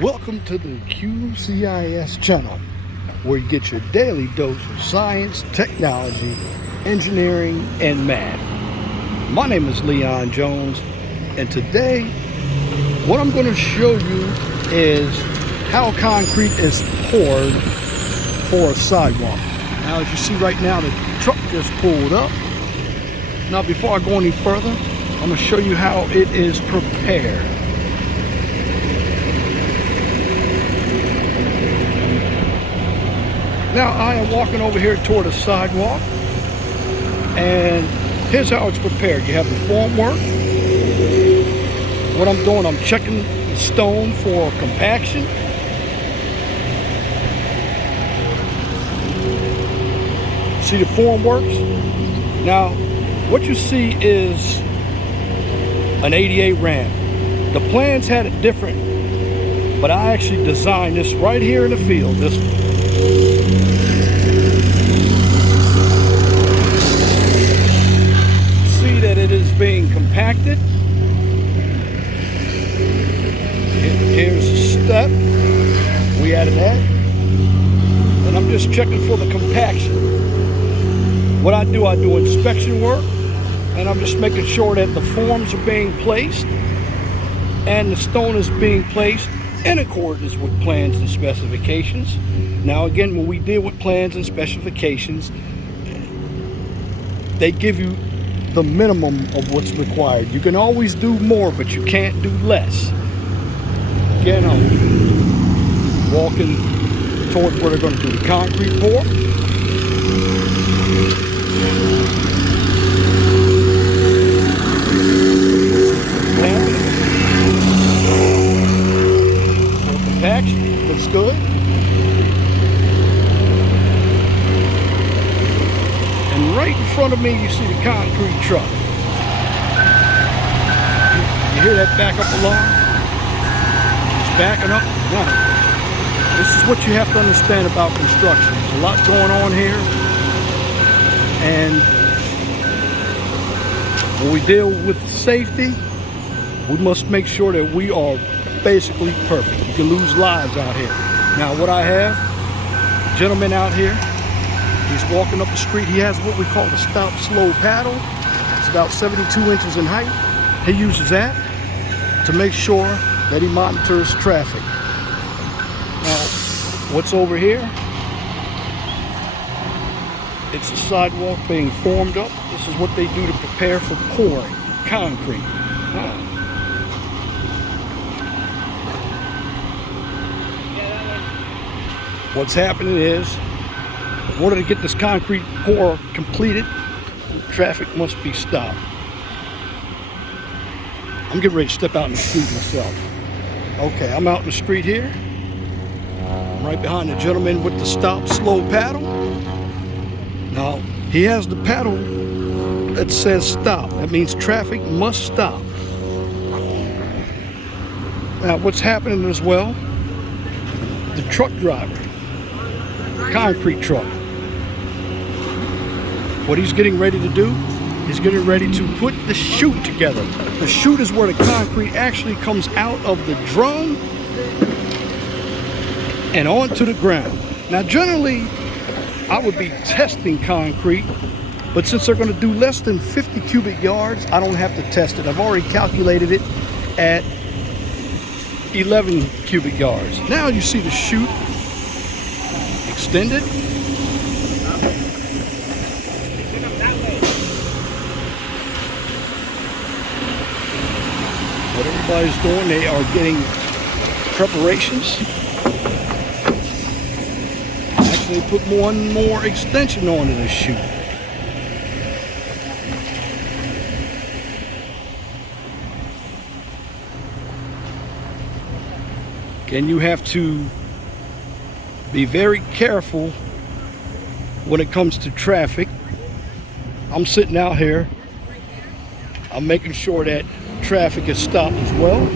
Welcome to the QCIS channel, where you get your daily dose of science, technology, engineering, and math. My name is Leon Jones, and today what I'm going to show you is how concrete is poured for a sidewalk. Now, as you see right now, the truck just pulled up. Now, before I go any further, I'm going to show you how it is prepared. Now I am walking over here toward a sidewalk, and here's how it's prepared. You have the formwork. What I'm doing, I'm checking the stone for compaction. See the formworks? Now, what you see is an 88 ramp. The plans had it different, but I actually designed this right here in the field. This one. See that it is being compacted. Here's the step. We added that. And I'm just checking for the compaction. What I do inspection work, and I'm just making sure that the forms are being placed and the stone is being placed in accordance with plans and specifications. Now again, when we deal with plans and specifications, they give you the minimum of what's required. You can always do more, but you can't do less. Again, I'm walking toward where they're going to do the concrete pour. Compaction looks good. And right in front of me, you see the concrete truck. You hear that backup alarm? It's backing up. Now, this is what you have to understand about construction. There's a lot going on here. And when we deal with safety, we must make sure that we are basically perfect. You can lose lives out here. Now, what I have, a gentleman out here, he's walking up the street. He has what we call the stop slow paddle. It's about 72 inches in height. He uses that to make sure that he monitors traffic. Now, what's over here? It's a sidewalk being formed up. This is what they do to prepare for pouring concrete. What's happening is, in order to get this concrete pour completed, traffic must be stopped. I'm getting ready to step out in the street myself. Okay, I'm out in the street here. I'm right behind the gentleman with the stop slow paddle. Now, he has the paddle that says stop. That means traffic must stop. Now, what's happening as well, the truck driver, concrete truck, what he's getting ready to do, he's getting ready to put the chute together. The chute is where the concrete actually comes out of the drum and onto the ground. Now, generally, I would be testing concrete, but since they're going to do less than 50 cubic yards, I don't have to test it. I've already calculated it at 11 cubic yards. Now you see the chute extended. What everybody's doing, they are getting preparations. Actually, put one more extension onto this chute. And you have to be very careful when it comes to traffic. I'm sitting out here. I'm making sure that traffic is stopped as well.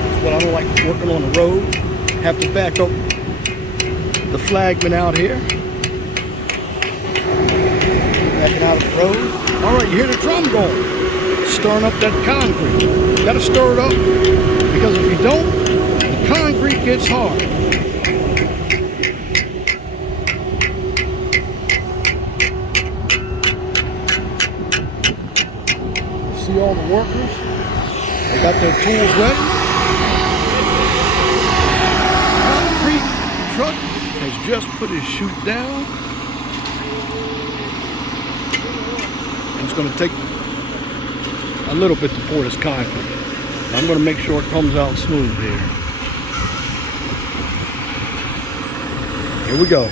That's what I don't like, working on the road. Have to back up the flagman out here. Backing out of the road. All right, you hear the drum going. Stirring up that concrete. Got to stir it up. because if you don't, the concrete gets hard. See all the workers? They got their tools ready. Concrete truck has just put his chute down. And it's going to take a little bit to pour this concrete. I'm going to make sure it comes out smooth here. Here we go.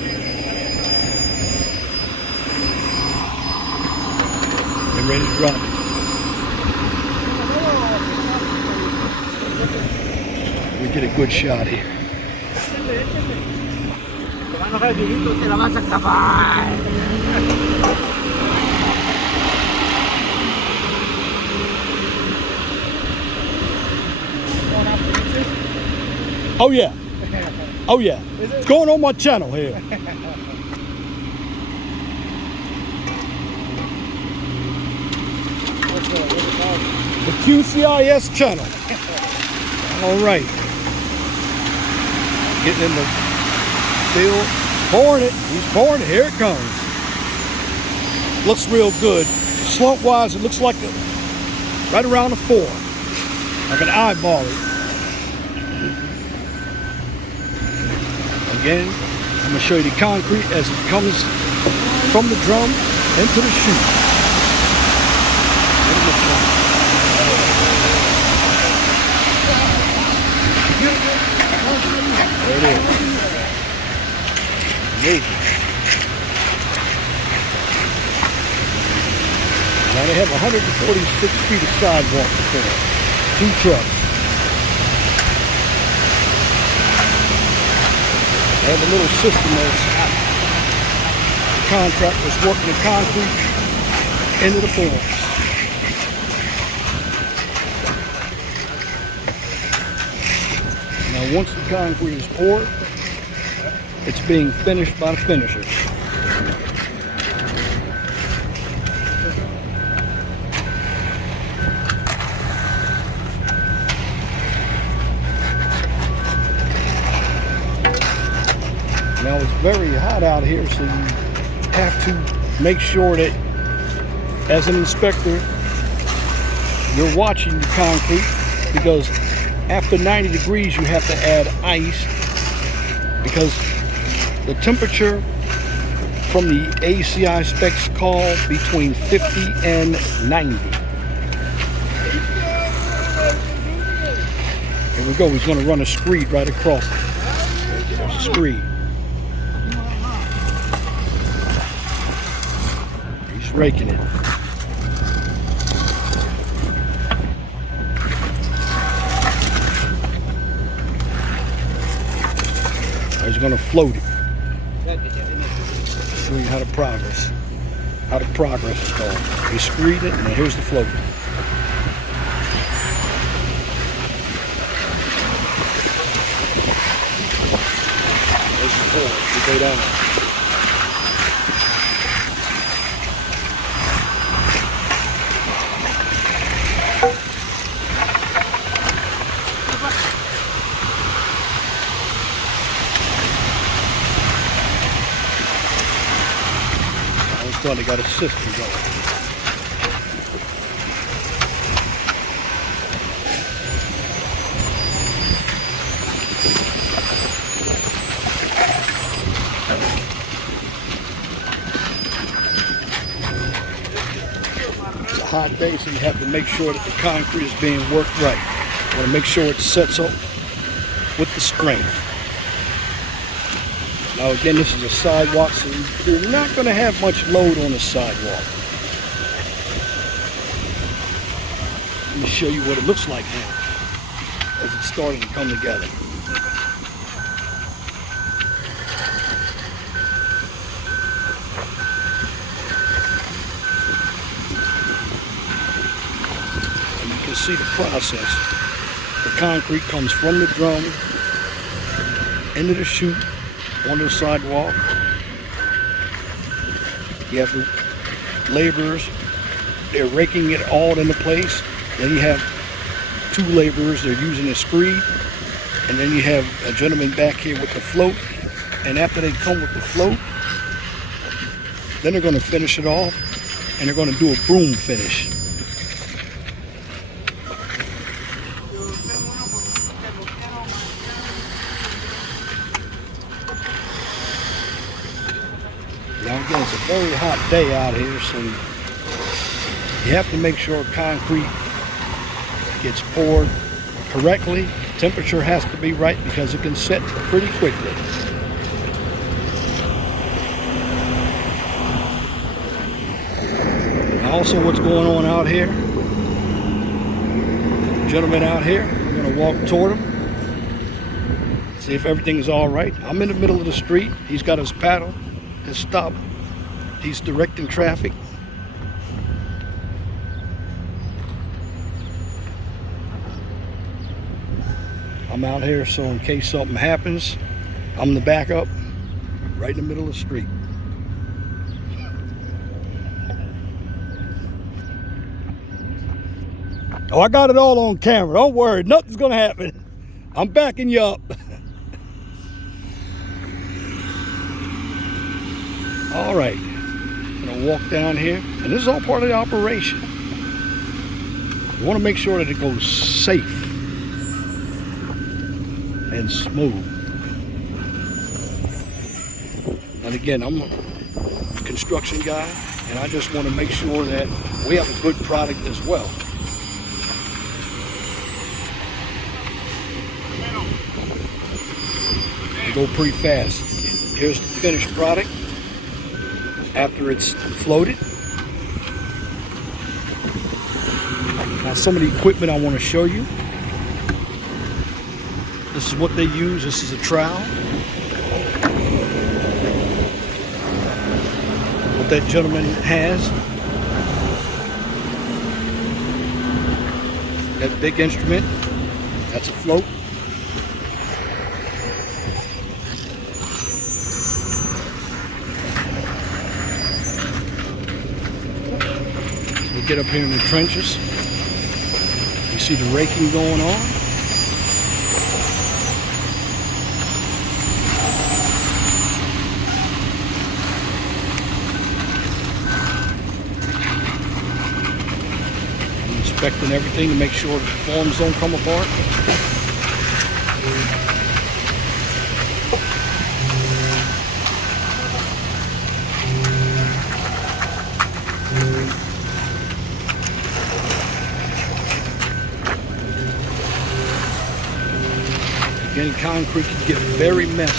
Get ready to drop it. We get a good shot here. Oh yeah. Oh yeah. It's going on my channel here. The QCIS channel. All right. Getting in the field. Pouring it. He's pouring it. Here it comes. Looks real good. Slant wise, it looks like right around a 4. I can eyeball it. Again, I'm going to show you the concrete as it comes from the drum into the chute. There it is. Amazing. Now they have 146 feet of sidewalk before. 2 trucks. They have a little system of the contractors working the concrete into the forms. Now once the concrete is poured, it's being finished by the finishers. Now it's very hot out here, so you have to make sure that as an inspector you're watching the concrete, because after 90 degrees you have to add ice, because the temperature from the ACI specs call between 50 and 90. Here we go. He's going to run a screed right across it. There's a screed. He's raking it. He's going to float it. Show you how the progress is going. He screed it, and then here's the float. There's the floor. You go down. They got a system going. It's a hot day, so you have to make sure that the concrete is being worked right. You want to make sure it sets up with the strength. Now again, this is a sidewalk, so you're not going to have much load on the sidewalk. Let me show you what it looks like now, as it's starting to come together. And you can see the process. The concrete comes from the drum into the chute, onto the sidewalk. You have the laborers, they're raking it all into place. Then you have 2 laborers. They're using a screed. And then you have a gentleman back here with the float. And after they come with the float, then they're going to finish it off. And they're going to do a broom finish. Now again, it's a very hot day out here, so you have to make sure concrete gets poured correctly. Temperature has to be right because it can set pretty quickly. Also, what's going on out here? Gentleman out here, I'm going to walk toward him, see if everything is all right. I'm in the middle of the street. He's got his paddle, his stop. He's directing traffic. I'm out here, so in case something happens, I'm the backup, right in the middle of the street. Oh, I got it all on camera. Don't worry, nothing's gonna happen. I'm backing you up. All right, I'm gonna walk down here, and this is all part of the operation. You wanna make sure that it goes safe and smooth. And again, I'm a construction guy, and I just wanna make sure that we have a good product as well. Go pretty fast. Here's the finished product after it's floated. Now some of the equipment I want to show you. This is what they use. This is a trowel. What that gentleman has. That big instrument, that's a float. Get up here in the trenches. You see the raking going on. I'm inspecting everything to make sure the forms don't come apart. Again, concrete can get very messy.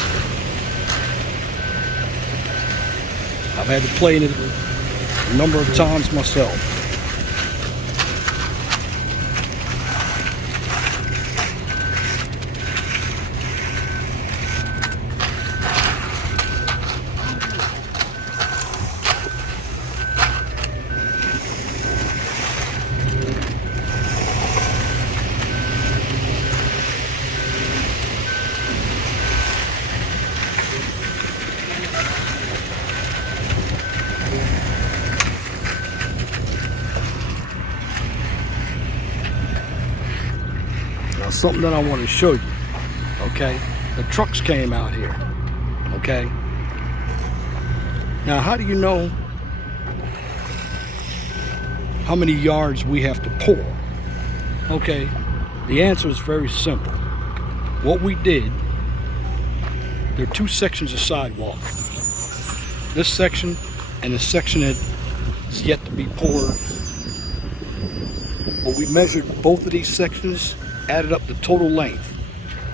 I've had to play in it a number of times myself. Something that I want to show you, okay? The trucks came out here, okay? Now, how do you know how many yards we have to pour? Okay, the answer is very simple. What we did, there are 2 sections of sidewalk. This section and the section that is yet to be poured. But we measured both of these sections, added up the total length.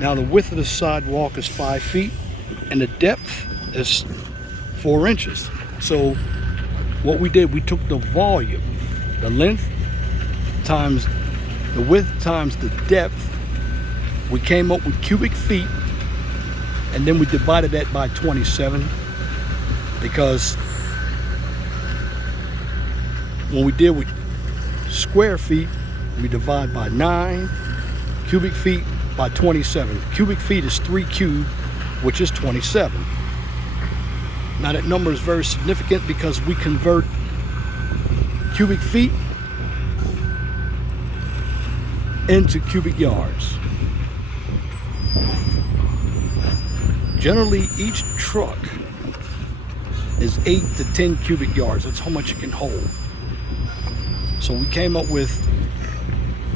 Now the width of the sidewalk is 5 feet and the depth is 4 inches. So what we did, we took the volume, the length times the width times the depth. We came up with cubic feet, and then we divided that by 27, because when we deal with square feet, we divide by 9, cubic feet by 27. Cubic feet is 3 cubed, which is 27. Now that number is very significant because we convert cubic feet into cubic yards. Generally, each truck is 8 to 10 cubic yards. That's how much it can hold. So we came up with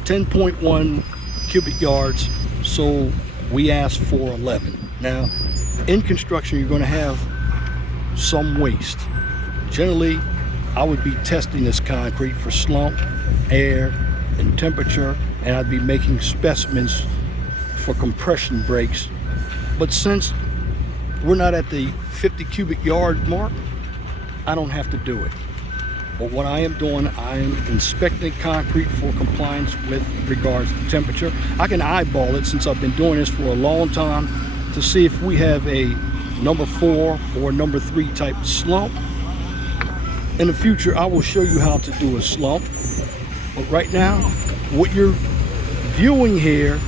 10.1 cubic yards, so we asked for 11. Now, in construction, you're going to have some waste. Generally, I would be testing this concrete for slump, air, and temperature, and I'd be making specimens for compression breaks. But since we're not at the 50 cubic yard mark, I don't have to do it. But what I am doing, I am inspecting concrete for compliance with regards to temperature. I can eyeball it since I've been doing this for a long time to see if we have a number 4 or number 3 type slump. In the future, I will show you how to do a slump. But right now, what you're viewing here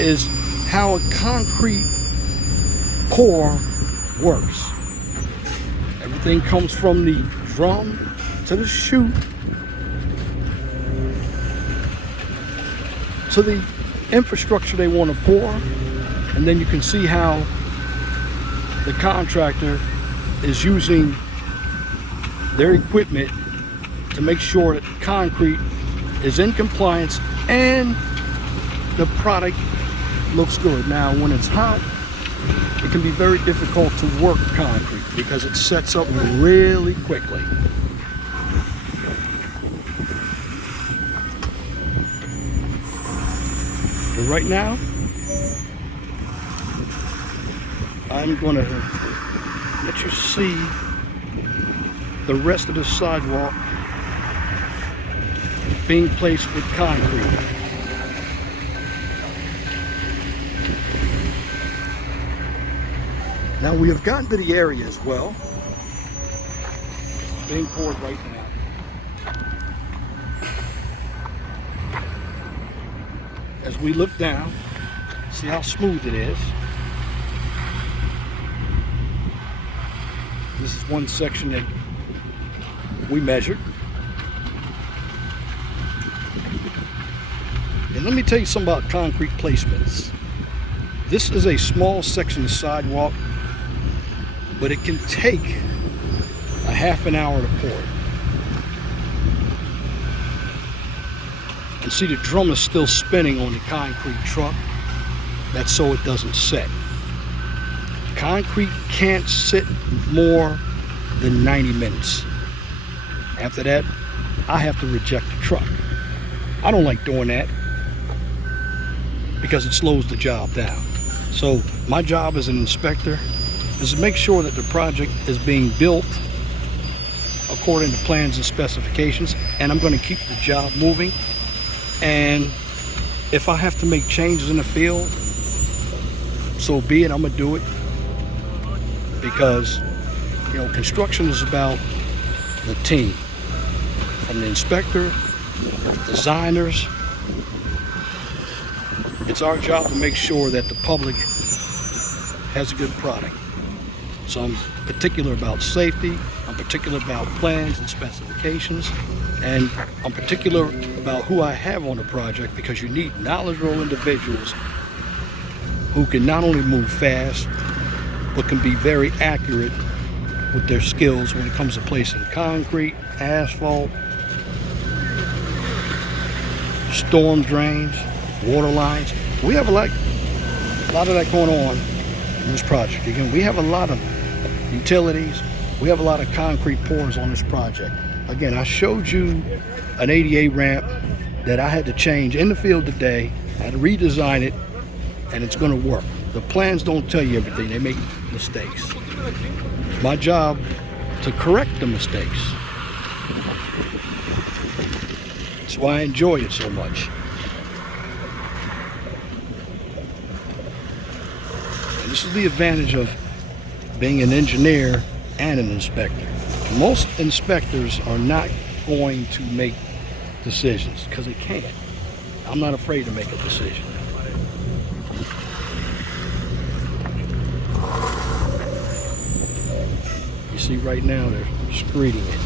is how a concrete pour works. Everything comes from the drum to the chute to the infrastructure they want to pour, and then you can see how the contractor is using their equipment to make sure that the concrete is in compliance and the product looks good. Now, when it's hot, it can be very difficult to work concrete because it sets up really quickly. But right now, I'm going to let you see the rest of the sidewalk being placed with concrete. Now we have gotten to the area as well. It's being poured right now. As we look down, see how smooth it is. This is one section that we measured. And let me tell you something about concrete placements. This is a small section of sidewalk, but it can take a half an hour to pour it. And see, the drum is still spinning on the concrete truck. That's so it doesn't set. Concrete can't sit more than 90 minutes. After that, I have to reject the truck. I don't like doing that because it slows the job down. So my job as an inspector is to make sure that the project is being built according to plans and specifications, and I'm going to keep the job moving. And if I have to make changes in the field, so be it, I'm going to do it. Because, you know, construction is about the team. From the inspector, designers, it's our job to make sure that the public has a good product. So I'm particular about safety, I'm particular about plans and specifications, and I'm particular about who I have on the project, because you need knowledgeable individuals who can not only move fast, but can be very accurate with their skills when it comes to placing concrete, asphalt, storm drains, water lines. We have a lot of that going on in this project. Again, we have a lot of utilities. We have a lot of concrete pours on this project. Again, I showed you an ADA ramp that I had to change in the field today. I had to redesign it, and it's going to work. The plans don't tell you everything. They make mistakes. It's my job to correct the mistakes. That's why I enjoy it so much. And this is the advantage of being an engineer and an inspector. Most inspectors are not going to make decisions because they can't. I'm not afraid to make a decision. You see right now they're screeding it.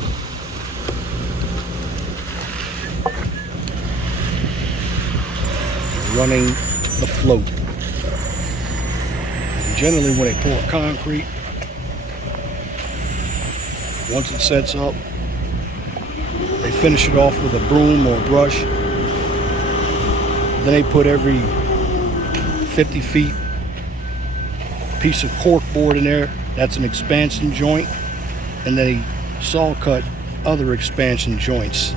running the float. And generally when they pour concrete, once it sets up, they finish it off with a broom or a brush. Then they put every 50 feet piece of cork board in there. That's an expansion joint. And they saw cut other expansion joints.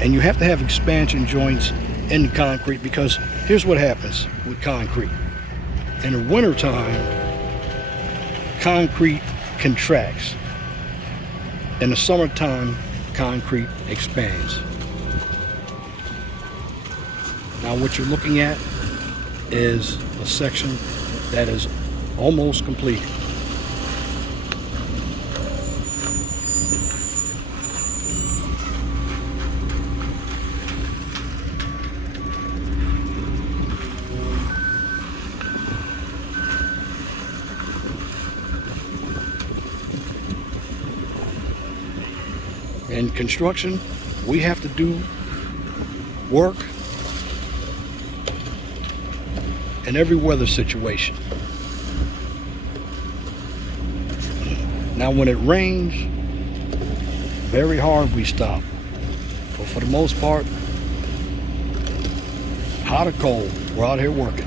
And you have to have expansion joints in concrete because here's what happens with concrete. In the wintertime, concrete contracts. In the summertime, concrete expands. Now what you're looking at is a section that is almost completed. In construction, we have to do work in every weather situation. Now when it rains very hard, we stop. But for the most part, hot or cold, we're out here working.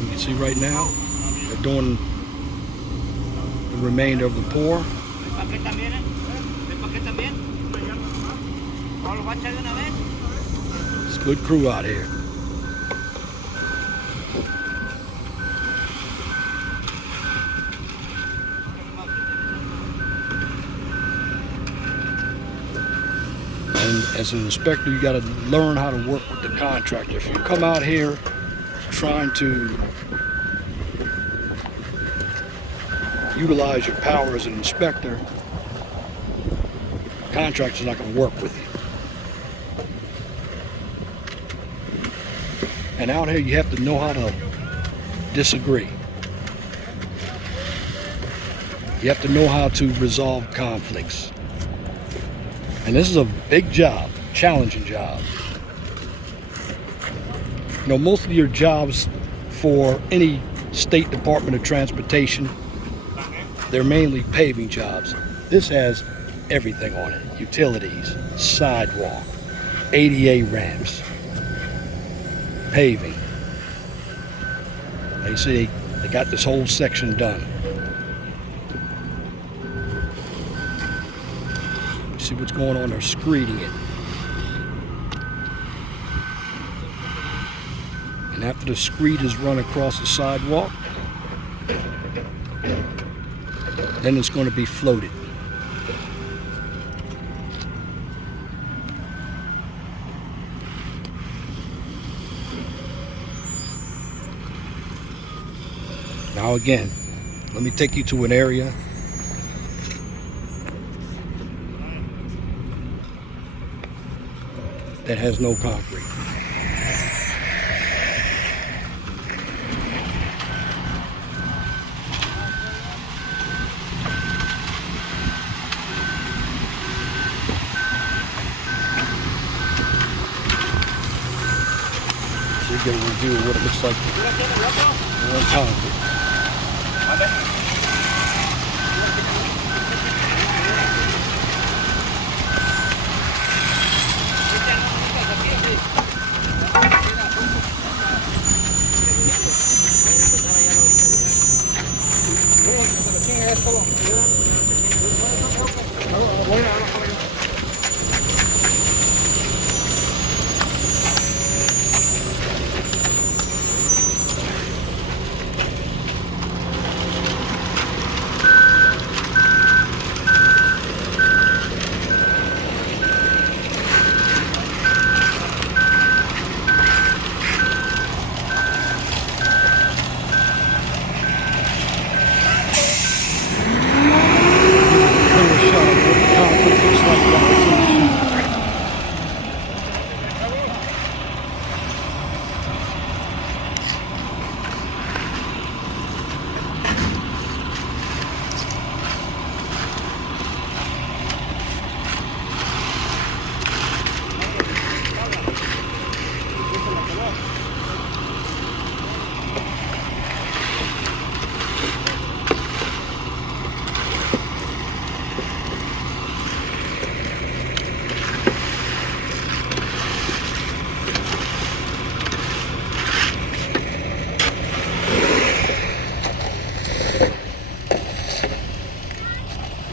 You can see right now, they're doing the remainder of the pour. It's a good crew out here. And as an inspector, you got to learn how to work with the contractor. If you come out here trying to utilize your power as an inspector, the contractor's not going to work with you. And out here, you have to know how to disagree. You have to know how to resolve conflicts. And this is a big job, challenging job. You know, most of your jobs for any state department of transportation, they're mainly paving jobs. This has everything on it. Utilities, sidewalk, ADA ramps, paving. They see they got this whole section done. See what's going on, they're screeding it. And after the screed is run across the sidewalk, then it's going to be floated. Now again, let me take you to an area that has no concrete. So you get a review of what it looks like on concrete.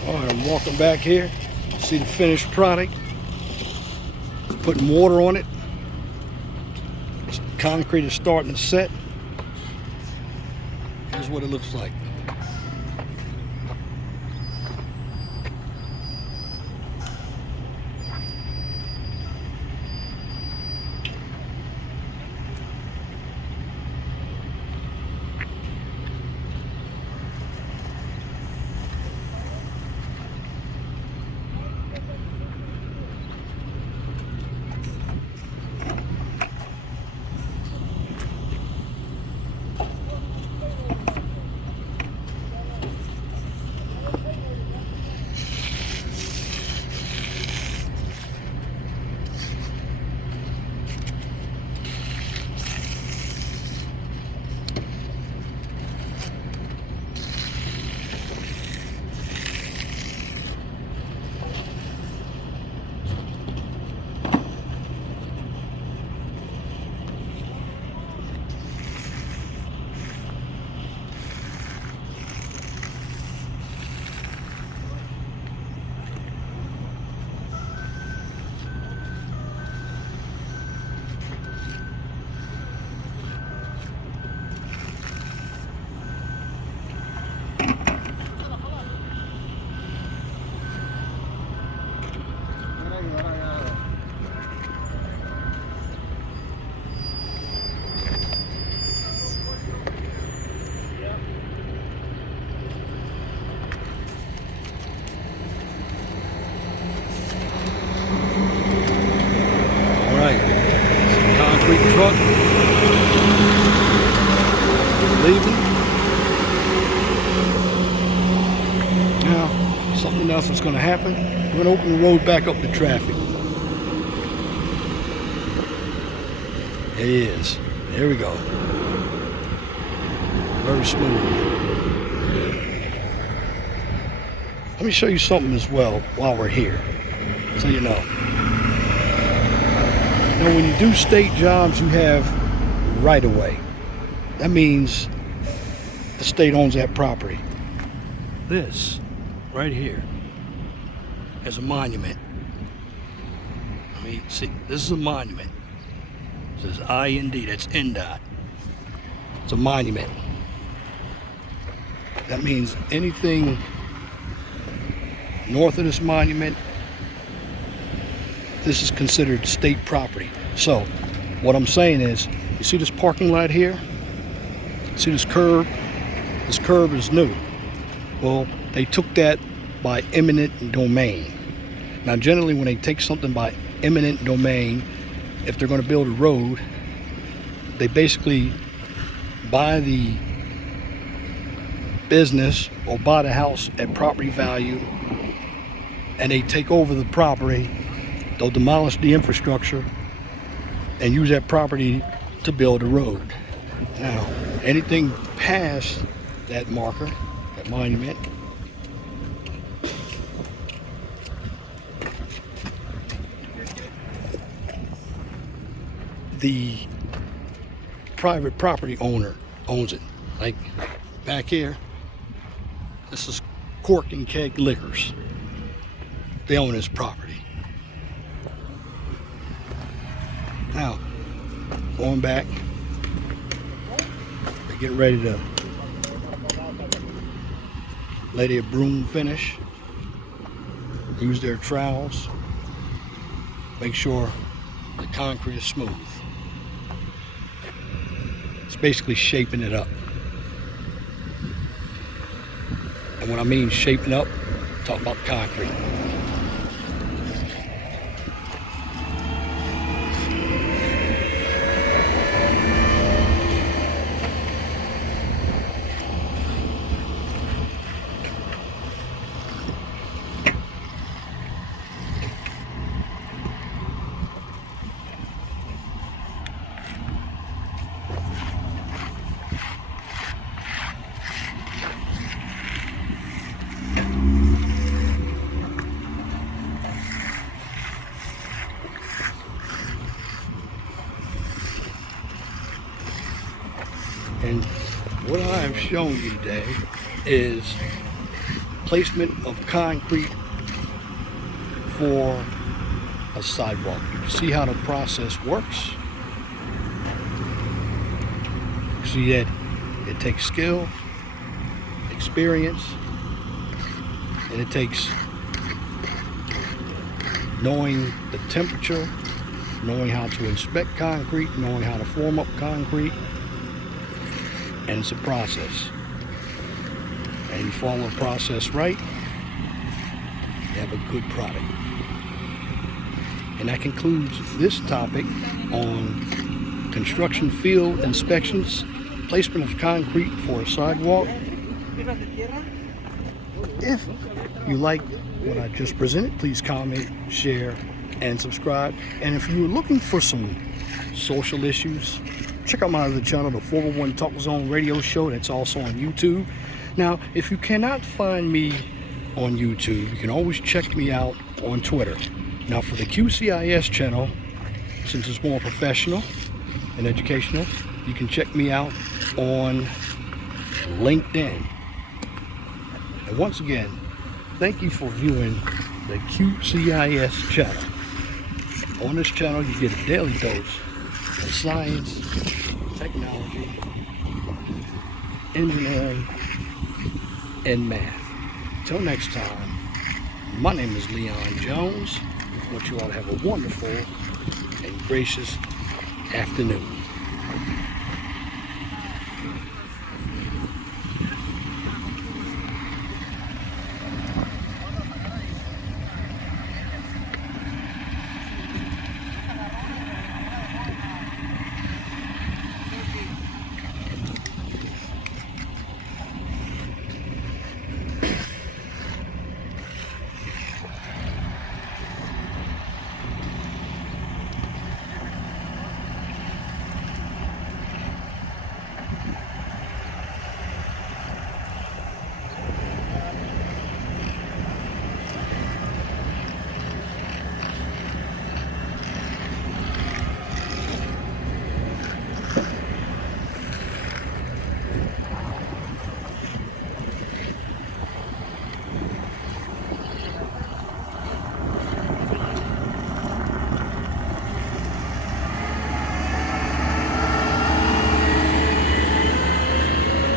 Alright, I'm walking back here. See the finished product. Putting water on it. Concrete is starting to set. Here's what it looks like. Concrete truck leaving. Now, something else is going to happen. We're going to open the road back up to traffic. There he is. There we go. Very smooth. Let me show you something as well while we're here, so you know. Now, when you do state jobs, you have right of way. That means the state owns that property. This right here is a monument. I mean, see, this is a monument. It says IND, that's NDOT. It's a monument. That means anything north of this monument, this is considered state property. So what I'm saying is, you see this parking lot here? See this curb? This curb is new. Well, they took that by eminent domain. Now, generally when they take something by eminent domain, if they're going to build a road, they basically buy the business or buy the house at property value, and they take over the property. They'll demolish the infrastructure and use that property to build a road. Now, anything past that marker, that monument, the private property owner owns it. Like back here, this is Cork and Keg Liquors. They own this property. Now, going back, they're getting ready to lay a broom finish, use their trowels, make sure the concrete is smooth. It's basically shaping it up. And when I mean shaping up, I'm talking about concrete. And what I have shown you today is placement of concrete for a sidewalk. You can see how the process works. You see that it takes skill, experience, and it takes knowing the temperature, knowing how to inspect concrete, knowing how to form up concrete, and it's a process. And you follow the process right, you have a good product. And that concludes this topic on construction field inspections, placement of concrete for a sidewalk. If you like what I just presented, please comment, share, and subscribe. And if you're looking for some social issues, check out my other channel, the 401 Talk Zone radio show. That's also on YouTube. Now, if you cannot find me on YouTube, you can always check me out on Twitter. Now, for the QCIS channel, since it's more professional and educational, you can check me out on LinkedIn. And once again, thank you for viewing the QCIS channel. On this channel, you get a daily dose of science, technology, engineering, and math. Until next time, my name is Leon Jones. I want you all to have a wonderful and gracious afternoon.